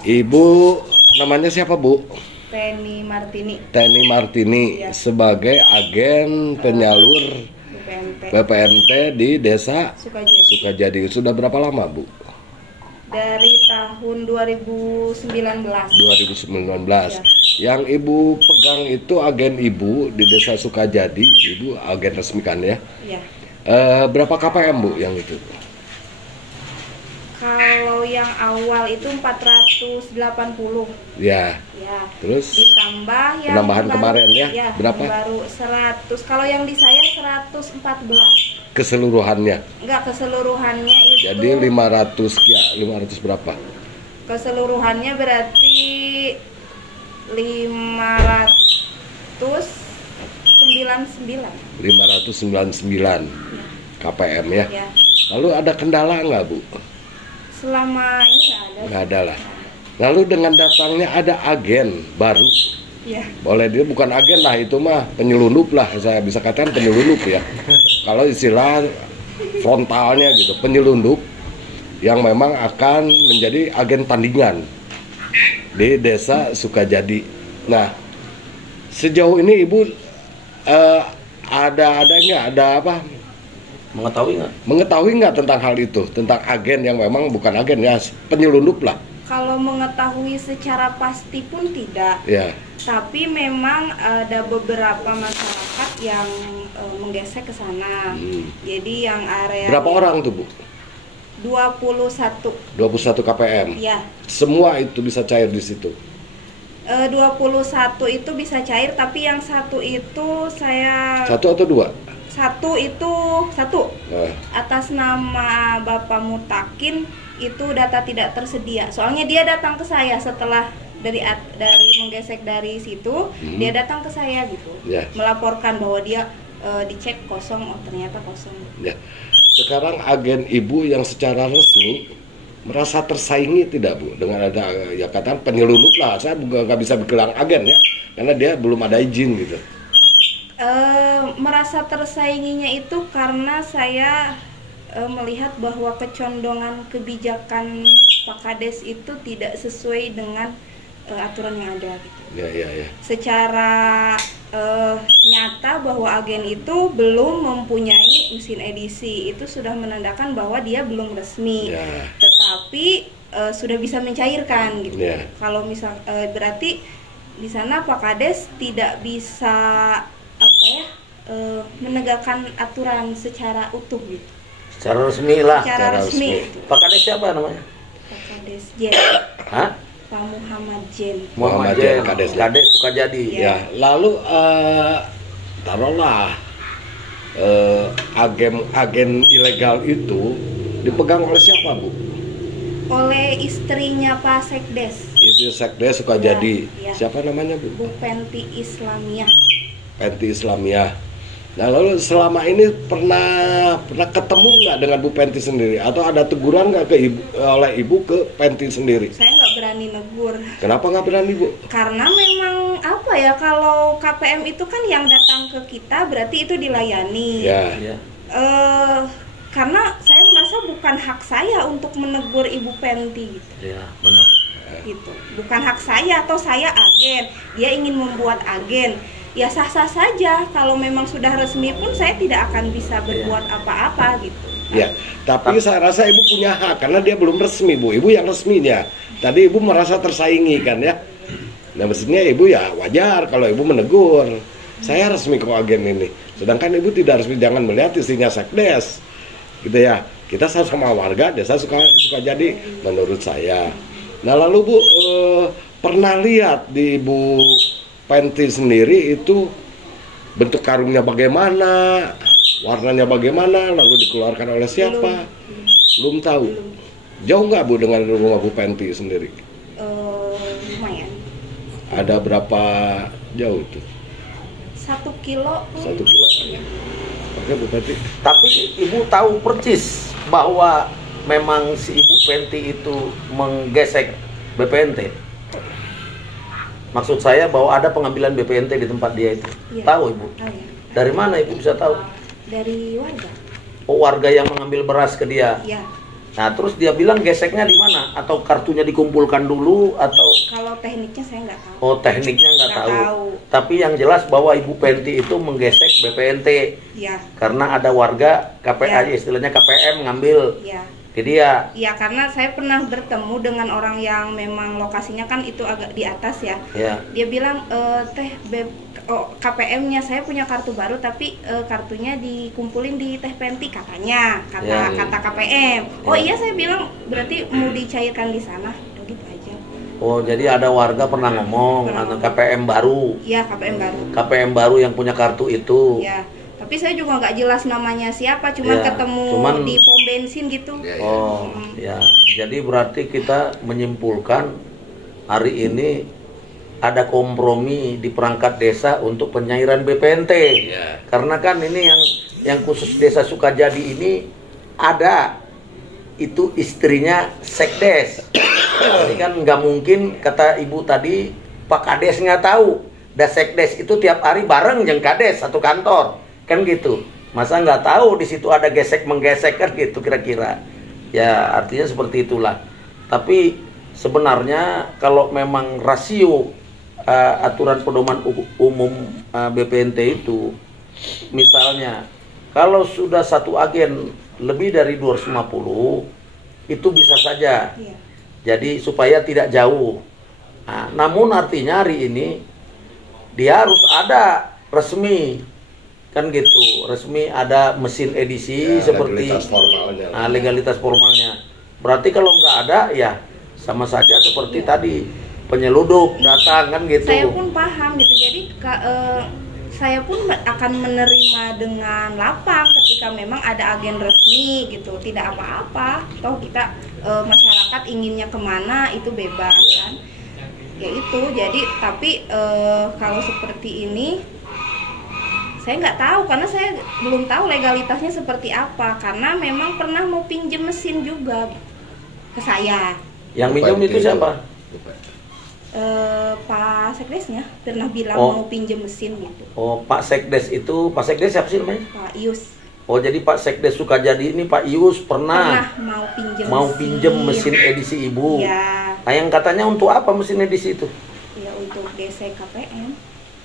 Ibu namanya siapa, Bu? Teni Martini. Teni Martini, Iya. sebagai agen penyalur BPNT di Desa Sukajadi. Sukajadi. Sudah berapa lama, Bu? Dari tahun 2019. 2019. Iya. Yang Ibu pegang itu agen Ibu di Desa Sukajadi. Ibu agen resmi kan ya? Iya. Berapa KPM, Bu, yang itu? Kalau yang awal itu 480. Ya. Ya. Terus Ditambah yang penambahan baru, kemarin ya? Ya, Berapa? yang baru 100. Kalau yang di saya 114. Keseluruhannya. Enggak, keseluruhannya itu. Jadi 500 ya, 500 berapa? Keseluruhannya berarti 599. 599 KPM ya. Ya. Lalu ada kendala nggak, Bu? Selama ini nggak ada. Nggak ada lah. Lalu dengan datangnya ada agen baru, Ya. boleh dia bukan agen lah, itu mah penyelundup lah, saya bisa katakan penyelundup ya. Kalau istilah frontalnya gitu, penyelundup yang memang akan menjadi agen tandingan di Desa Sukajadi. Nah, sejauh ini Ibu ada apa mengetahui nggak tentang hal itu, tentang agen yang memang bukan agen ya, penyelundup lah. Kalau mengetahui secara pasti pun tidak. Ya. Tapi memang ada beberapa masyarakat yang menggesek ke sana. Jadi yang area Berapa orang tuh, Bu? 21. 21 KPM. Ya. Semua itu bisa cair di situ. 21 itu bisa cair, tapi yang satu itu saya Satu atau dua? satu Nah, atas nama Bapak Mutakin, itu data tidak tersedia. Soalnya dia datang ke saya setelah dari menggesek dari situ, dia datang ke saya gitu, Ya. melaporkan bahwa dia dicek kosong, oh ternyata kosong. ya. Sekarang agen Ibu yang secara resmi merasa tersaingi tidak, Bu, dengan ada ya katakan penyelundup lah. Saya juga nggak bisa bilang agen ya, karena dia belum ada izin gitu. Merasa tersainginya itu karena saya melihat bahwa kecondongan kebijakan Pak Kades itu tidak sesuai dengan aturan yang ada gitu. Ya. Secara nyata bahwa agen itu belum mempunyai mesin edisi, itu sudah menandakan bahwa dia belum resmi. Ya. Tetapi sudah bisa mencairkan gitu. Ya. Kalau misal berarti di sana Pak Kades tidak bisa menegakkan aturan secara utuh gitu. Secara resmi lah. Secara resmi. Pak Kades siapa namanya? Pak Kades Jen. Hah? Pak Muhammad Jen. Muhammad Jen, Kades. Kades Sukajadi. Ya. Ya, lalu taruhlah agen ilegal itu dipegang oleh siapa, Bu? Oleh istrinya Pak Sekdes, Istri Sekdes Sukajadi. Ya. Siapa namanya, Bu? Bu Penti Islamiyah. Penti Islamiyah. Nah, lalu selama ini pernah ketemu nggak dengan Bu Penti sendiri, atau ada teguran nggak oleh Ibu ke Penti sendiri? Saya nggak berani negur. Kenapa nggak berani, Bu? Karena memang kalau KPM itu kan yang datang ke kita berarti itu dilayani. Ya. Ya. Karena saya merasa bukan hak saya untuk menegur Ibu Penti gitu. Ya, benar. Gitu. Bukan hak saya, atau saya agen, dia ingin membuat agen. Ya sah-sah saja, kalau memang sudah resmi pun saya tidak akan bisa berbuat apa-apa gitu. Ya, tapi saya rasa Ibu punya hak karena dia belum resmi, Bu. Ibu yang resminya. Tadi Ibu merasa tersaingi kan ya. Nah, maksudnya Ibu ya wajar kalau Ibu menegur. Saya resmi kok agen ini. Sedangkan Ibu tidak resmi, jangan melihat istrinya Sekdes. Gitu ya. Kita sama warga Desa Sukajadi menurut saya. Nah, lalu Bu pernah lihat di Ibu Penti sendiri itu bentuk karungnya bagaimana, warnanya bagaimana, lalu dikeluarkan oleh siapa? Belum tahu. Jauh nggak, Bu, dengan rumah Bu Penti sendiri? Lumayan. Ada berapa jauh itu? 1 kilo. 1 kilo. Oke, Bu Penti. Tapi Ibu tahu persis bahwa memang si Ibu Penti itu menggesek BPNT. Maksud saya bahwa ada pengambilan BPNT di tempat dia itu. Iya. Tahu Ibu? Oh, ya. Dari mana Ibu bisa tahu? Dari warga. Oh, warga yang mengambil beras ke dia. Ya. Nah, terus dia bilang geseknya di mana? Atau kartunya dikumpulkan dulu atau Kalau tekniknya saya nggak tahu. oh tekniknya nggak Nggak tahu. tahu. Tapi yang jelas bahwa Ibu Penti itu menggesek BPNT Ya, karena ada warga KPA Ya. istilahnya KPM ngambil. ya. Jadi ya Ya, karena saya pernah bertemu dengan orang yang memang lokasinya kan itu agak di atas ya. ya Dia bilang, KPM-nya saya punya kartu baru tapi kartunya dikumpulin di Teh Penti katanya, Ya. kata KPM. Oh Ya. iya, saya bilang berarti mau dicairkan di sana. Udah gitu aja. oh jadi ada warga pernah ngomong Pernah anak KPM baru. Iya, KPM baru. KPM baru yang punya kartu itu. Ya, tapi saya juga nggak jelas namanya siapa, cuman Ya, ketemu cuman- di pom bensin gitu. Ya, Oh, ya. Jadi berarti kita menyimpulkan hari ini ada kompromi di perangkat desa untuk penyairan BPNT. Ya. Karena kan ini yang khusus Desa Sukajadi ini ada itu istrinya sekdes. Jadi kan nggak mungkin kata ibu tadi Pak Kades nggak tahu. Da sekdes itu tiap hari bareng jeung Kades satu kantor kan gitu. Masa nggak tahu di situ ada gesek menggesek kan gitu kira-kira. Ya artinya seperti itulah. Tapi sebenarnya kalau memang rasio aturan pedoman umum BPNT itu misalnya kalau sudah satu agen lebih dari 250 itu bisa saja. Iya. Jadi supaya tidak jauh. Nah, namun artinya hari ini dia harus ada resmi kan gitu, resmi ada mesin edisi Ya, seperti legalitas formalnya. legalitas formalnya. Berarti kalau nggak ada ya sama saja seperti tadi penyelundup datang kan gitu. Saya pun paham gitu. Jadi saya pun akan menerima dengan lapang ketika memang ada agen resmi gitu. Tidak apa-apa. Toh kita masyarakat inginnya kemana itu bebas kan. Ya itu. Jadi tapi kalau seperti ini saya nggak tahu karena saya belum tahu legalitasnya seperti apa. Karena memang pernah mau pinjem mesin juga ke saya. Yang minjem itu siapa? Pak Sekdesnya pernah bilang Oh. mau pinjem mesin gitu. Oh, Pak Sekdes itu, Pak Sekdes siapa sih namanya? Pak Ius Oh, jadi Pak Sekdes Sukajadi ini Pak Ius pernah mau pinjem mesin edisi Ibu. Ya, Nah, yang katanya untuk apa mesin edisi itu? ya untuk DC KPM.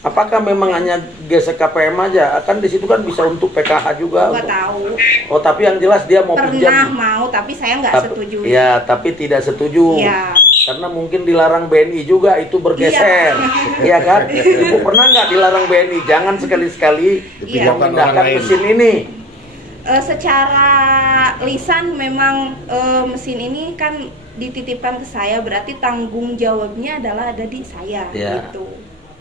Apakah memang hanya gesek KPM aja? Kan di situ kan bisa untuk PKH juga. Nggak tahu. Oh, tapi yang jelas dia mau Pernah pinjam. mau tapi saya nggak setuju. Ya, tapi tidak setuju. Ya. Karena mungkin dilarang BNI juga itu bergeser. Iya kan? Ibu pernah nggak dilarang BNI? Jangan sekali-sekali Iya. memindahkan mesin ini. Secara lisan memang mesin ini kan dititipkan ke saya, berarti tanggung jawabnya adalah ada di saya Ya. gitu.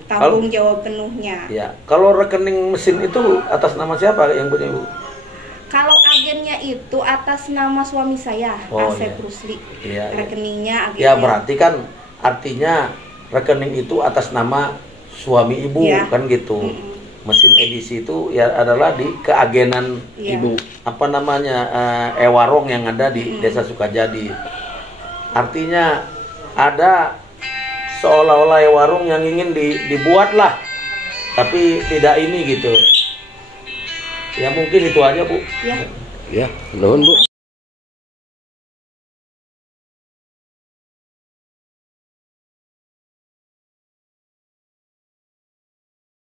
Tanggung jawab penuhnya. Ya, kalau rekening mesin itu atas nama siapa yang punya Ibu? Kalau agennya itu atas nama suami saya, Oh, Asep iya. Rusli. Iya, iya. Rekeningnya agennya. Ya berarti kan artinya rekening itu atas nama suami Ibu Ya. kan gitu. Mm-mm. Mesin edisi itu ya adalah di keagenan Ya. Ibu. Apa namanya Ewarong yang ada di Desa Sukajadi. Artinya ada seolah-olah Ewarong yang ingin dibuat lah, tapi tidak ini gitu. Ya mungkin itu aja Bu. Ya. Ya, nuhun Bu.